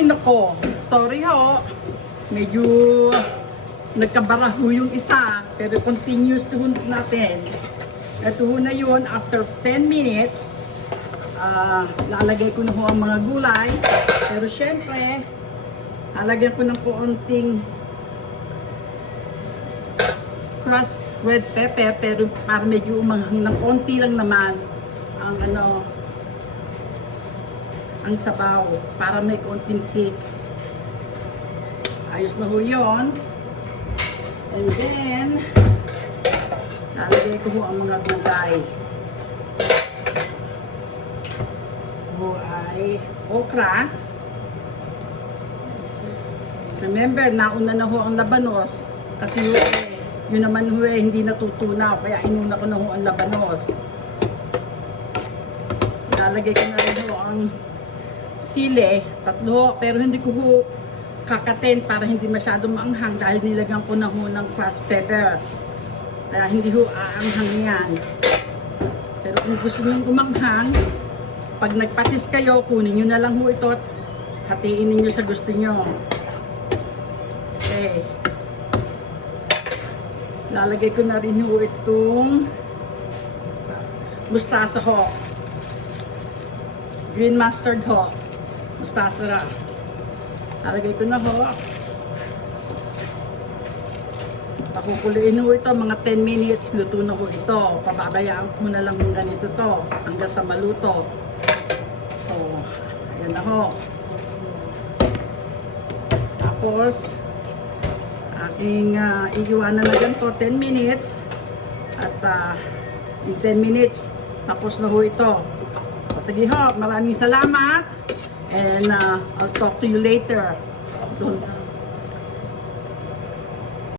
Ay nako, sorry ho. Medyo nagkabaraho yung isa, pero continuous to natin. Ito ho na yun, after 10 minutes, lalagay ko na ho ang mga gulay. Pero syempre, lalagyan ko ng konting crushed red pepper, pero para medyo umanghang ng konti lang naman ang ang sabaw, para may konting kick. Ayos na ho yun. And then, lalagay ko ho ang mga gulay. Ito ay okra. Remember, nauna na ho ang labanos. Kasi yun naman ho hindi natutunaw. Kaya inuna ko na ho ang labanos. Lalagay ko na rin ho ang sili. Tatlo. Pero hindi ko ho kakatin para hindi masyadong maanghang dahil nilagyan ko na ho ng crushed pepper. Kaya hindi ho aanghang yan. Pero kung gusto nyo umanghang, pag nagpatis kayo, kunin nyo na lang ho ito at hatiin ninyo sa gusto nyo. Okay. Lalagay ko na rin ho itong mustasa ho. Green mustard ho. Mustasa na. Lalagay ko na ho. Pakukuliin ho ito, mga 10 minutes, luto na ho ito. Pababayaan ko na lang ganito to, hanggang sa maluto. So, ayan na ho. Tapos, aking iiwanan na ganito, 10 minutes. At in 10 minutes, tapos na ho ito. So, sige ho, maraming salamat. And I'll talk to you later. So,